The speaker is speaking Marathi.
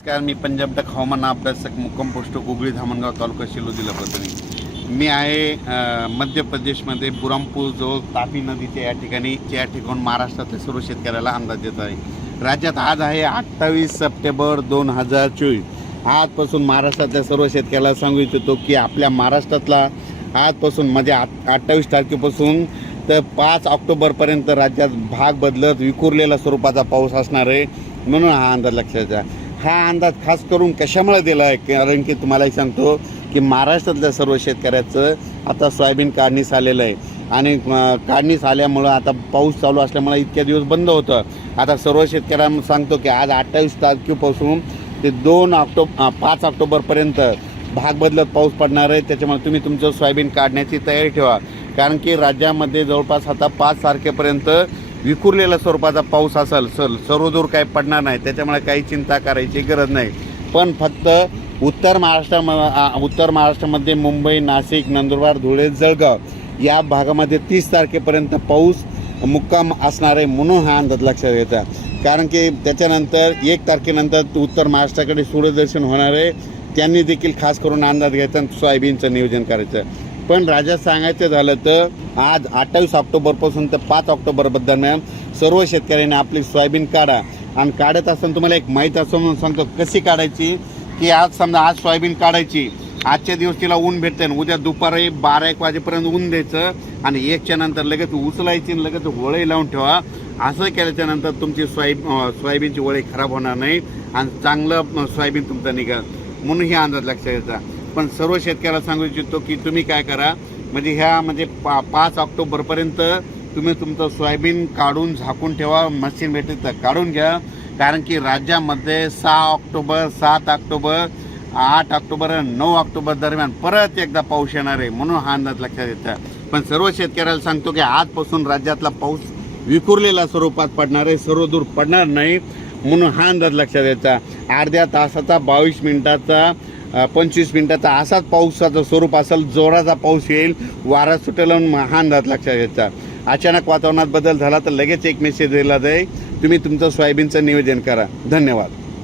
नमस्कार मी पंजाब डक हवामान अभ्यासक मुक्कम पोस्ट गुगळी धामणगाव तालुका शिलो जिल्हा प्रतिनिधी. मी आहे मध्य प्रदेशमध्ये बुरामपूर जवळ तापी नदीच्या या ठिकाणी या ठिकाण महाराष्ट्रातल्या सर्व शेतकऱ्याला अंदाज देत आहे. राज्यात आज आहे अठ्ठावीस सप्टेंबर दोन हजार चोवीस. आजपासून महाराष्ट्रातल्या सर्व शेतकऱ्याला सांगू इच्छितो की आपल्या महाराष्ट्रातला आजपासून म्हणजे आठ अठ्ठावीस तारखेपासून तर पाच ऑक्टोबरपर्यंत राज्यात भाग बदलत विखुरलेला स्वरूपाचा पाऊस असणार आहे म्हणून हा अंदाज लक्षात घ्या. हा अंदाज खास करून कशामुळे दिला आहे? कारण की तुम्हाला एक सांगतो की महाराष्ट्रातल्या सर्व शेतकऱ्याचं आता सोयाबीन काढणीस आलेलं आहे. आणि काढणीस आल्यामुळं आता पाऊस चालू असल्यामुळं इतक्या दिवस बंद होतं. आता सर्व शेतकऱ्यांना सांगतो की आज अठ्ठावीस तारखेपासून ते दोन ऑक्टोब पाच ऑक्टोबरपर्यंत भाग बदलत पाऊस पडणार आहे. त्याच्यामुळे तुम्ही तुमचं सोयाबीन काढण्याची तयारी ठेवा. कारण की राज्यामध्ये जवळपास आता पाच तारखेपर्यंत विखुरलेल्या स्वरूपाचा पाऊस असेल सर सर्वदूर काही पडणार नाही. त्याच्यामुळे काही चिंता करायची गरज नाही. पण फक्त उत्तर महाराष्ट्राम उत्तर महाराष्ट्रामध्ये मुंबई नाशिक नंदुरबार धुळे जळगाव या भागामध्ये तीस तारखेपर्यंत पाऊस मुक्काम असणार आहे म्हणून हा अंदाज लक्षात घ्यायचा कारण की त्याच्यानंतर एक तारखेनंतर उत्तर महाराष्ट्राकडे सूर्यदर्शन होणार आहे. त्यांनी देखील खास करून अंदाज घ्यायचा आणि सोयाबीनचं नियोजन करायचं. पण राजा सांगायचं झालं तर आज अठ्ठावीस ऑक्टोबरपासून तर पाच ऑक्टोबर दरम्यान सर्व शेतकऱ्यांनी आपली सोयाबीन काढा. आणि काढत असताना तुम्हाला एक माहीत असं म्हणून सांगतो कशी काढायची? की आज समजा आज सोयाबीन काढायची आजच्या दिवस तिला ऊन भेटते आणि उद्या दुपारी बारा एक वाजेपर्यंत ऊन द्यायचं आणि एकच्या नंतर लगेच उचलायची आणि लगेच वळी लावून ठेवा. असं केल्याच्यानंतर तुमची सोयाबीन सोयाबीनची वळी खराब होणार नाही आणि चांगलं सोयाबीन तुमचं निघाल. म्हणून हे अंदाज लक्षात घ्यायचा पण सर्व शेतकऱ्याला सांगू इच्छितो की तुम्ही काय करा म्हणजे ह्या म्हणजे पा पाच ऑक्टोबरपर्यंत तुम्ही तुमचं सोयाबीन काढून झाकून ठेवा मशीन भेटेल तर काढून घ्या. कारण की राज्यामध्ये सहा ऑक्टोबर सात ऑक्टोबर आठ ऑक्टोबर आणि नऊ ऑक्टोबर दरम्यान परत एकदा पाऊस येणार आहे म्हणून हा अंदाज लक्षात येतं. पण सर्व शेतकऱ्याला सांगतो की आजपासून राज्यातला पाऊस विखुरलेल्या स्वरूपात पडणार आहे सर्व दूर पडणार नाही म्हणून हा अंदाज लक्षात यायचा अर्ध्या तासाचा बावीस मिनिटाचा पंचवीस मिनिटाचा असाच पावसाचं स्वरूप असेल जोराचा पाऊस येईल वारा सुटेल महान राहत लक्षात घ्यायचा अचानक वातावरणात बदल झाला तर लगेच एक मेसेज दिला जाईल. तुम्ही तुमचं सोयाबीनचं नियोजन करा. धन्यवाद.